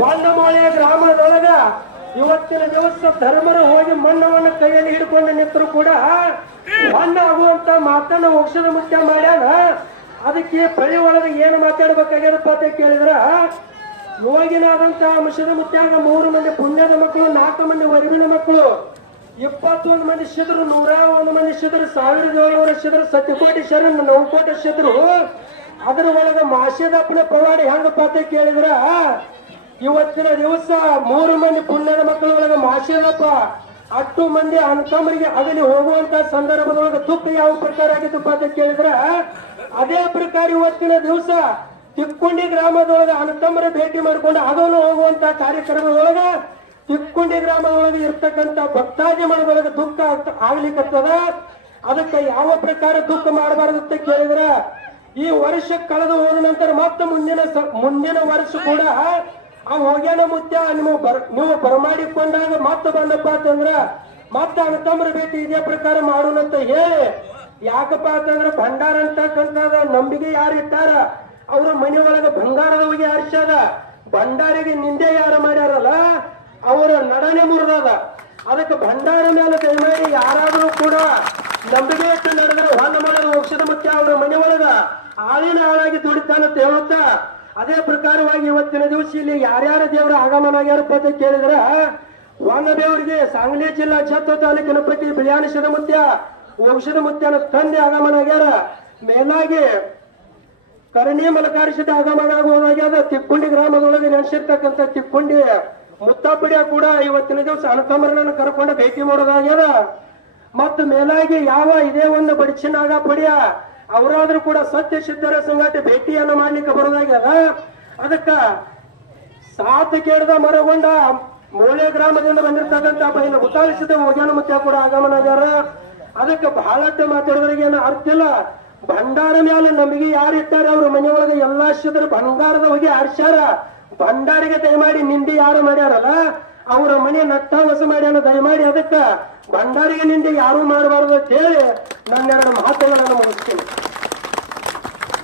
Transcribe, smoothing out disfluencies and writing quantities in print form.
ಹೊನ್ನಮೋಳೆ ಗ್ರಾಮದೊಳಗ ಇವತ್ತಿನ ದಿವಸ ಧರ್ಮರು ಹೋಗಿ ಮಣ್ಣವನ್ನು ಕೈಯಲ್ಲಿ ಹಿಡ್ಕೊಂಡು ನಿಂತರು ಕೂಡ ಹೊನ್ನ ಆಗುವಂತ ಮಾತನ್ನ ಔಷಧ ಮುಖ್ಯ ಮಾಡ್ಯಾನ. ಅದಕ್ಕೆ ಪಳಿ ಒಳಗೆ ಏನು ಮಾತಾಡ್ಬೇಕಾಗ್ಯದಪ್ಪ ಅಂತ ಕೇಳಿದ್ರ, ಯೋಗಿನಾದಂತಹ ಮುಷದ ಮುತ್ಯಾಗ 3 ಮಂದಿ ಪುಣ್ಯದ ಮಕ್ಕಳು, 4 ಮಂದಿ ವರಿವಿನ ಮಕ್ಕಳು, 21 ಮಂದಿ ಶಿದ್ರು, 101 ಮಂದಿ ಶಿದ್ರು, 1700 ಶಿದ್ರು, ಸತ್ಯಕೋಟಿ ಶರಣ 9 ಕೋಟಿ ಶಿದ್ರು. ಅದರ ಒಳಗ ಮಾಷದಪ್ಪನ ಪವಾಡಿ ಹೆಂಗಪ್ಪ ಅಂತ ಕೇಳಿದ್ರ, ಇವತ್ತಿನ ದಿವಸ 3 ಮಂದಿ ಪುಣ್ಯದ ಮಕ್ಕಳ ಒಳಗ ಮಾಷದಪ್ಪ 8 ಮಂದಿ ಅಣ್ಣತಮ್ಮರಿಗೆ ಅಗಲಿ ಹೋಗುವಂತ ಸಂದರ್ಭದೊಳಗ ದುಃಖ ಯಾವ ಪ್ರಕಾರ ಆಗಿದ್ದಪ್ಪ ಅಂತ ಕೇಳಿದ್ರ, ಅದೇ ಪ್ರಕಾರ ಇವತ್ತಿನ ದಿವಸ ತಿಕ್ಕೊಂಡಿ ಗ್ರಾಮದೊಳಗ ಅಣ್ಣತಮ್ಮರ ಭೇಟಿ ಮಾಡಿಕೊಂಡು ಅದನ್ನು ಹೋಗುವಂತ ಕಾರ್ಯಕ್ರಮದೊಳಗ ತಿಕ್ಕೊಂಡಿ ಗ್ರಾಮದೊಳಗೆ ಇರ್ತಕ್ಕಂಥ ಭಕ್ತಾದಿ ಮನದೊಳಗೆ ದುಃಖ ಆಗ್ಲಿಕ್ಕತ್ತದ. ಅದಕ್ಕೆ ಯಾವ ಪ್ರಕಾರ ದುಃಖ ಮಾಡಬಾರದು ಅಂತ ಕೇಳಿದ್ರ, ಈ ವರ್ಷ ಕಳೆದು ಹೋದ ನಂತರ ಮತ್ತೆ ಮುಂದಿನ ವರ್ಷ ಕೂಡ ಆ ಹೋಗ್ಯಾನ ಮುತ್ಯ ನೀವು ಬರಮಾಡಿಕೊಂಡಾಗ ಮತ್ತೆ ಬಂದಪ್ಪ ಅಂತಂದ್ರ ಮತ್ತೆ ಅಣ್ಣತಮ್ಮರ ಭೇಟಿ ಇದೇ ಪ್ರಕಾರ ಮಾಡೋಣ ಅಂತ ಹೇಳಿ, ಯಾಕಪ್ಪ ಅಂತಂದ್ರ ಭಂಡಾರ ಅಂತಕ್ಕಂಥದ ನಂಬಿಕೆ ಯಾರು ಇಟ್ಟಾರ ಅವ್ರ ಮನೆ ಒಳಗ ಬಂಗಾರದ ಹೋಗಿ ಹರ್ಷದ, ಭಂಡಾರಿಗೆ ನಿಂದೆ ಯಾರು ಮಾಡ್ಯಾರಲ್ಲ ಅವರ ನಡನೆ ಮುರಿದದ. ಅದಕ್ಕೆ ಭಂಡಾರ ಮೇಲೆ ದಯಮಾಡಿ ಯಾರಾದರೂ ಕೂಡ ನಂಬಿಕೆ ಇಟ್ಟು ನಡೆದ್ರೆ ಹೊನ್ನ ಮಾಡೋದು ಔಷಧ ಮುಖ್ಯ ಅವರ ಮನೆ ಒಳಗ ಆಳಿನ ಆಳಾಗಿ ದುಡಿತಾನಂತ ಹೇಳುತ್ತಾ, ಅದೇ ಪ್ರಕಾರವಾಗಿ ಇವತ್ತಿನ ದಿವಸ ಇಲ್ಲಿ ಯಾರ್ಯಾರ ದೇವರ ಆಗಮನ ಆಗ್ಯಾರಪ್ಪ ಅಂತ ಕೇಳಿದ್ರ, ಹೊನ್ನ ದೇವರಿಗೆ ಸಾಂಗ್ಲಿ ಜಿಲ್ಲಾ ಛತ್ರ ತಾಲೂಕಿನ ಪ್ರತಿ ಬಿಳಿಯಾನಿಷದ ಮುತ್ಯ ಔಷಧ ಮುತ್ಯನ ತಂದೆ ಆಗಮನ ಆಗ್ಯಾರ. ಮೇಲಾಗಿ ಕರಣಿ ಮಲಕಾರಿಷದ ಆಗಮನ ಆಗುವುದಾಗ್ಯದ. ತಿಕ್ಕೊಂಡಿ ಗ್ರಾಮದೊಳಗೆ ನೆನೆಸಿರ್ತಕ್ಕಂಥ ತಿಕ್ಕೊಂಡಿ ಮುತ್ತಪ್ಪಡಿಯ ಕೂಡ ಇವತ್ತಿನ ದಿವಸ ಅಣ್ಣತಮ್ಮರನ್ನ ಕರ್ಕೊಂಡು ಭೇಟಿ ಮಾಡೋದಾಗ್ಯದ. ಮತ್ತು ಮೇಲಾಗಿ ಯಾವ ಇದೇ ಒಂದು ಬಡಿಚಿನಾಗ ಪಡಿಯ ಅವರಾದ್ರೂ ಕೂಡ ಸತ್ಯ ಸಿದ್ಧರ ಸಂಗಾತಿ ಭೇಟಿಯನ್ನು ಮಾಡ್ಲಿಕ್ಕೆ ಬರೋದಾಗ್ಯದ. ಅದಕ್ಕ ಸಾತ್ ಕೇಳದ ಮರಗೊಂಡ ಮೂಳೆ ಗ್ರಾಮದಿಂದ ಬಂದಿರ್ತಕ್ಕಂಥ ಬೈನ ಹುತಾಳಿಸಿದ ಹೋಗ್ಯಾನ ಮುತ್ಯ ಕೂಡ ಆಗಮನ ಆಗ್ಯಾರ. ಅದಕ್ಕೆ ಬಹಳಷ್ಟು ಮಾತಾಡೋದ್ರಿಗೆ ಏನು ಅರ್ಥ ಇಲ್ಲ. ಭಂಡಾರ ಮೇಲೆ ನಮಗೆ ಯಾರು ಇಟ್ಟಾರೆ ಅವ್ರ ಮನೆಯೊಳಗೆ ಎಲ್ಲಾ ಶಿದ್ರ ಬಂಗಾರದ ಹೋಗಿ ಹರ್ಷಾರ. ಭಂಡಾರಿಗೆ ದಯಮಾಡಿ ನಿಂದೆ ಯಾರು ಮಾಡ್ಯಾರಲ್ಲ ಅವರ ಮನೆ ನಟ್ಟ ಹೊಸ ಮಾಡ್ಯಾನ. ದಯಮಾಡಿ ಅದಕ್ಕ ಭಂಡಾರಿಗೆ ನಿಂದೆ ಯಾರು ಮಾಡಬಾರದು ಅಂತ ಹೇಳಿ 2 ಮಾತುಗಳನ್ನು ಮುಗಿಸ್ತೀನಿ.